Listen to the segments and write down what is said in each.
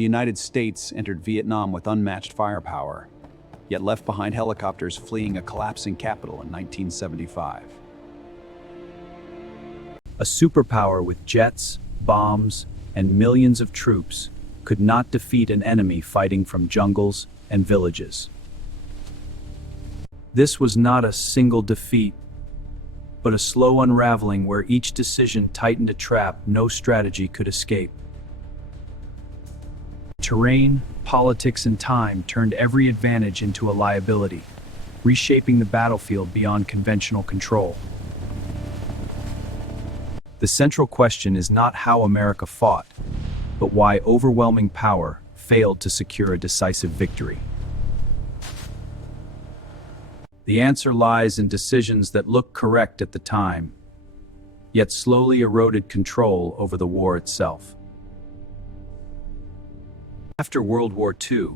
The United States entered Vietnam with unmatched firepower, yet left behind helicopters fleeing a collapsing capital in 1975. A superpower with jets, bombs, and millions of troops could not defeat an enemy fighting from jungles and villages. This was not a single defeat, but a slow unraveling where each decision tightened a trap no strategy could escape. Terrain, politics, and time turned every advantage into a liability, reshaping the battlefield beyond conventional control. The central question is not how America fought, but why overwhelming power failed to secure a decisive victory. The answer lies in decisions that looked correct at the time, yet slowly eroded control over the war itself. After World War II,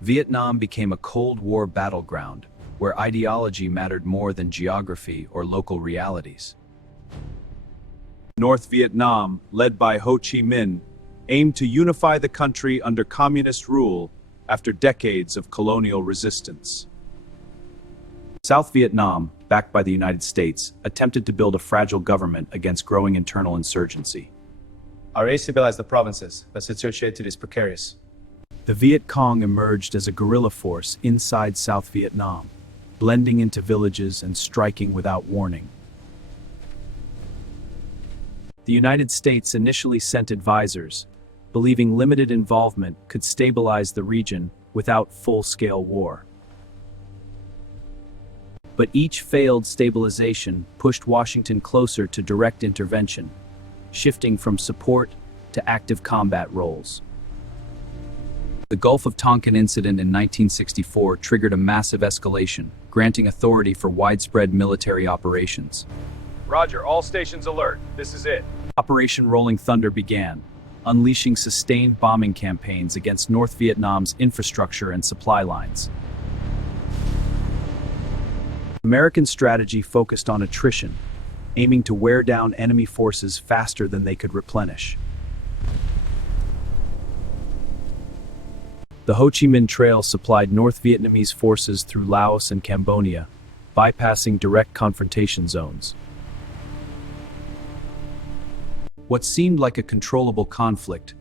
Vietnam became a Cold War battleground where ideology mattered more than geography or local realities. North Vietnam, led by Ho Chi Minh, aimed to unify the country under communist rule after decades of colonial resistance. South Vietnam, backed by the United States, attempted to build a fragile government against growing internal insurgency. Our aim stabilized the provinces, but situation is precarious. The Viet Cong emerged as a guerrilla force inside South Vietnam, blending into villages and striking without warning. The United States initially sent advisors, believing limited involvement could stabilize the region without full-scale war. But each failed stabilization pushed Washington closer to direct intervention, shifting from support to active combat roles. The Gulf of Tonkin incident in 1964 triggered a massive escalation, granting authority for widespread military operations. Roger, all stations alert. This is it. Operation Rolling Thunder began, unleashing sustained bombing campaigns against North Vietnam's infrastructure and supply lines. American strategy focused on attrition, aiming to wear down enemy forces faster than they could replenish. The Ho Chi Minh Trail supplied North Vietnamese forces through Laos and Cambodia, bypassing direct confrontation zones. What seemed like a controllable conflict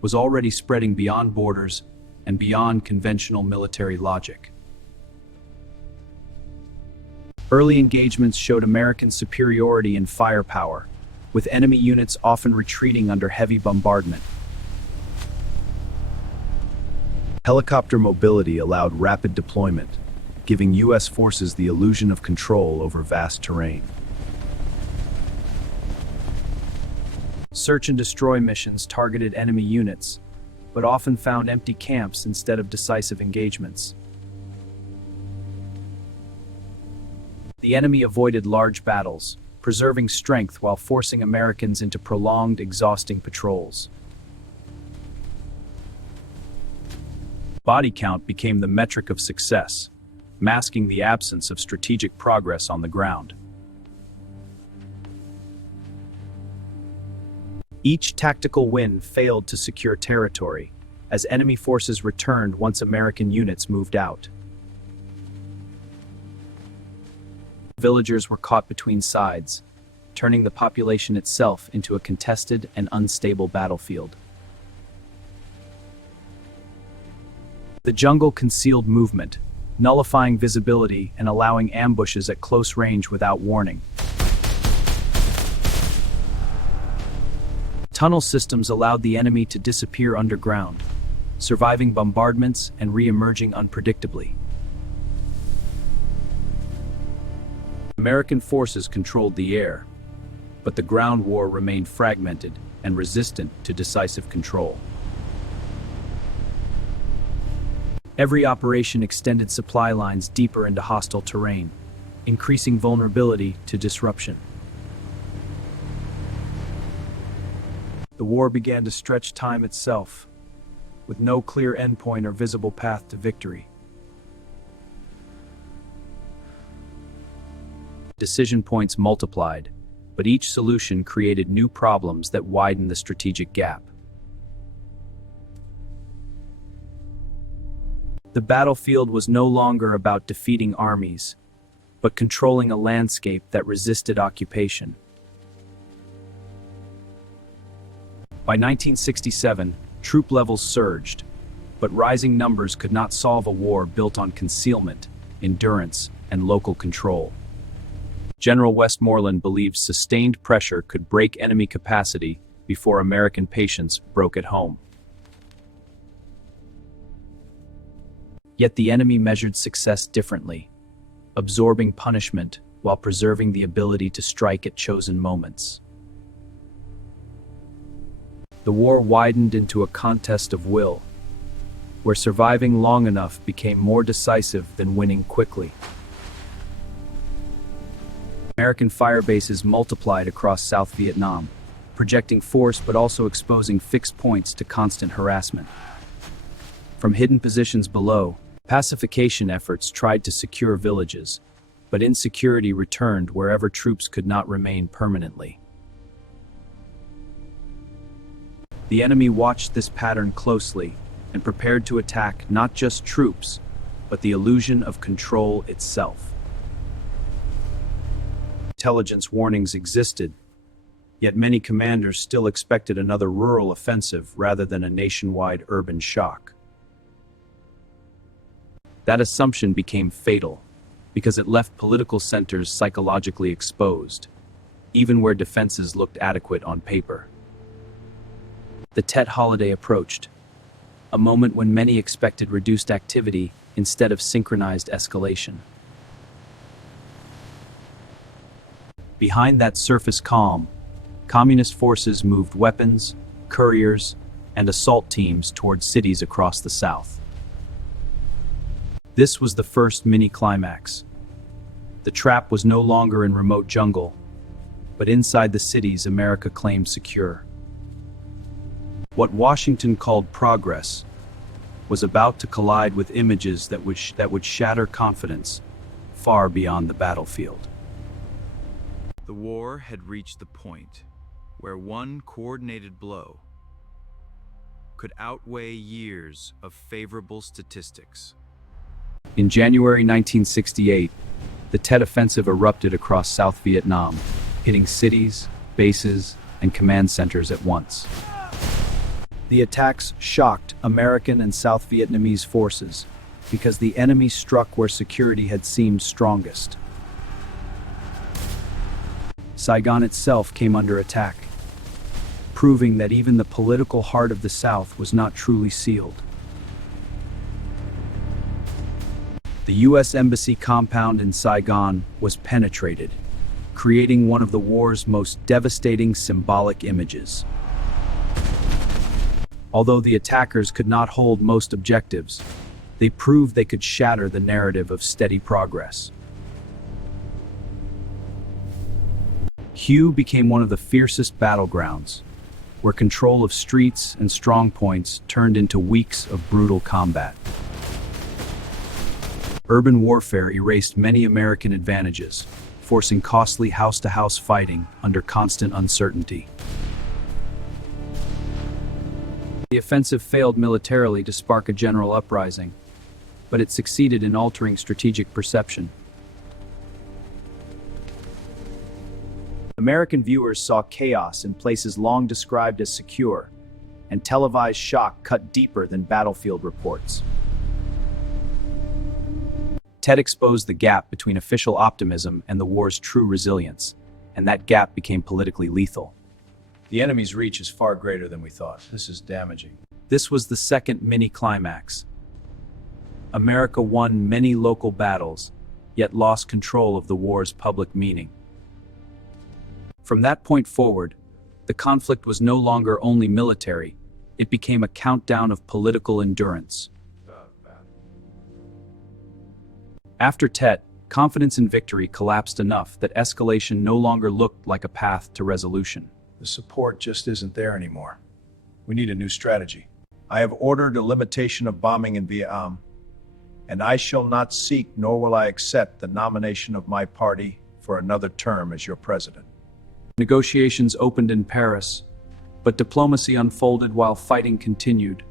was already spreading beyond borders and beyond conventional military logic. Early engagements showed American superiority in firepower, with enemy units often retreating under heavy bombardment. Helicopter mobility allowed rapid deployment, giving U.S. forces the illusion of control over vast terrain. Search and destroy missions targeted enemy units, but often found empty camps instead of decisive engagements. The enemy avoided large battles, preserving strength while forcing Americans into prolonged, exhausting patrols. Body count became the metric of success, masking the absence of strategic progress on the ground. Each tactical win failed to secure territory, as enemy forces returned once American units moved out. Villagers were caught between sides, turning the population itself into a contested and unstable battlefield. The jungle concealed movement, nullifying visibility and allowing ambushes at close range without warning. Tunnel systems allowed the enemy to disappear underground, surviving bombardments and re-emerging unpredictably. American forces controlled the air, but the ground war remained fragmented and resistant to decisive control. Every operation extended supply lines deeper into hostile terrain, increasing vulnerability to disruption. The war began to stretch time itself, with no clear endpoint or visible path to victory. Decision points multiplied, but each solution created new problems that widened the strategic gap. The battlefield was no longer about defeating armies, but controlling a landscape that resisted occupation. By 1967, troop levels surged, but rising numbers could not solve a war built on concealment, endurance, and local control. General Westmoreland believed sustained pressure could break enemy capacity before American patience broke at home. Yet the enemy measured success differently, absorbing punishment while preserving the ability to strike at chosen moments. The war widened into a contest of will, where surviving long enough became more decisive than winning quickly. American fire bases multiplied across South Vietnam, projecting force but also exposing fixed points to constant harassment. From hidden positions below, pacification efforts tried to secure villages, but insecurity returned wherever troops could not remain permanently. The enemy watched this pattern closely and prepared to attack not just troops, but the illusion of control itself. Intelligence warnings existed, yet many commanders still expected another rural offensive rather than a nationwide urban shock. That assumption became fatal because it left political centers psychologically exposed, even where defenses looked adequate on paper. The Tet holiday approached, a moment when many expected reduced activity instead of synchronized escalation. Behind that surface calm, communist forces moved weapons, couriers, and assault teams towards cities across the South. This was the first mini-climax. The trap was no longer in remote jungle, but inside the cities America claimed secure. What Washington called progress was about to collide with images that would shatter confidence far beyond the battlefield. The war had reached the point where one coordinated blow could outweigh years of favorable statistics. In January 1968, the Tet Offensive erupted across South Vietnam, hitting cities, bases, and command centers at once. The attacks shocked American and South Vietnamese forces because the enemy struck where security had seemed strongest. Saigon itself came under attack, proving that even the political heart of the South was not truly sealed. The U.S. Embassy compound in Saigon was penetrated, creating one of the war's most devastating symbolic images. Although the attackers could not hold most objectives, they proved they could shatter the narrative of steady progress. Hue became one of the fiercest battlegrounds, where control of streets and strong points turned into weeks of brutal combat. Urban warfare erased many American advantages, forcing costly house-to-house fighting under constant uncertainty. The offensive failed militarily to spark a general uprising, but it succeeded in altering strategic perception. American viewers saw chaos in places long described as secure, and televised shock cut deeper than battlefield reports. Tet exposed the gap between official optimism and the war's true resilience, and that gap became politically lethal. The enemy's reach is far greater than we thought. This is damaging. This was the second mini-climax. America won many local battles, yet lost control of the war's public meaning. From that point forward, the conflict was no longer only military, it became a countdown of political endurance. After Tet, confidence in victory collapsed enough that escalation no longer looked like a path to resolution. The support just isn't there anymore. We need a new strategy. I have ordered a limitation of bombing in Vietnam, and I shall not seek nor will I accept the nomination of my party for another term as your president. Negotiations opened in Paris, but diplomacy unfolded while fighting continued,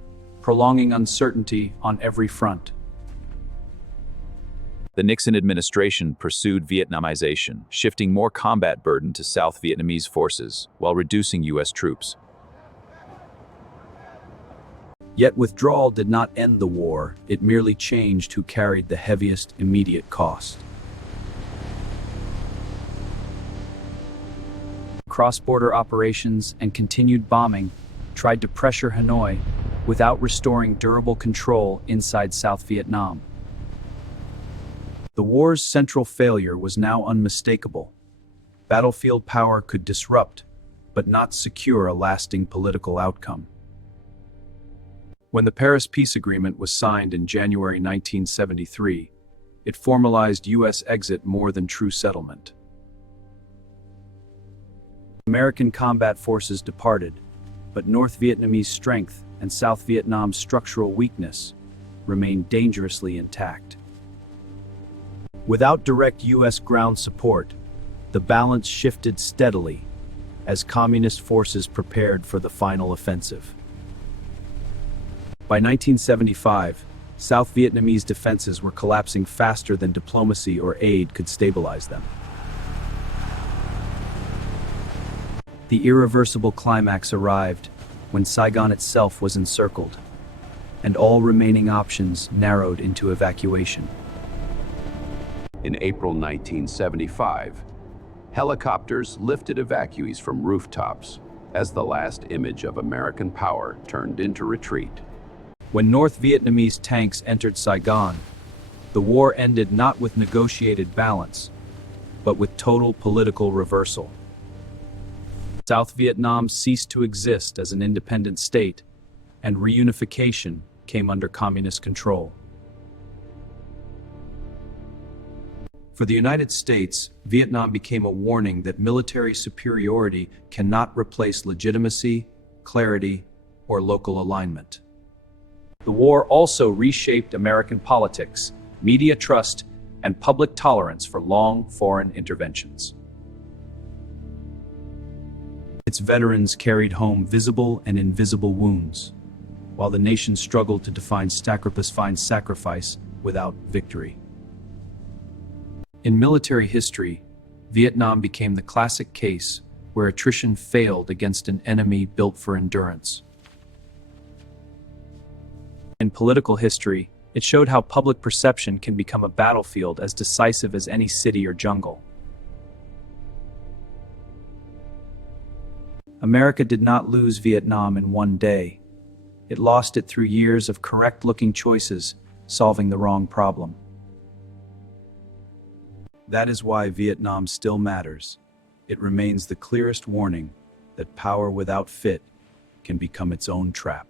prolonging uncertainty on every front. The Nixon administration pursued Vietnamization, shifting more combat burden to South Vietnamese forces while reducing U.S. troops. Yet withdrawal did not end the war, it merely changed who carried the heaviest immediate cost. Cross-border operations and continued bombing tried to pressure Hanoi without restoring durable control inside South Vietnam. The war's central failure was now unmistakable. Battlefield power could disrupt, but not secure a lasting political outcome. When the Paris Peace Agreement was signed in January 1973, it formalized U.S. exit more than true settlement. American combat forces departed, but North Vietnamese strength and South Vietnam's structural weakness remained dangerously intact. Without direct U.S. ground support, the balance shifted steadily as communist forces prepared for the final offensive. By 1975, South Vietnamese defenses were collapsing faster than diplomacy or aid could stabilize them. The irreversible climax arrived when Saigon itself was encircled, and all remaining options narrowed into evacuation. In April 1975, helicopters lifted evacuees from rooftops as the last image of American power turned into retreat. When North Vietnamese tanks entered Saigon, the war ended not with negotiated balance, but with total political reversal. South Vietnam ceased to exist as an independent state, and reunification came under communist control. For the United States, Vietnam became a warning that military superiority cannot replace legitimacy, clarity, or local alignment. The war also reshaped American politics, media trust, and public tolerance for long foreign interventions. Its veterans carried home visible and invisible wounds, while the nation struggled to define sacrifice without victory. In military history, Vietnam became the classic case where attrition failed against an enemy built for endurance. In political history, it showed how public perception can become a battlefield as decisive as any city or jungle. America did not lose Vietnam in one day. It lost it through years of correct-looking choices, solving the wrong problem. That is why Vietnam still matters. It remains the clearest warning that power without fit can become its own trap.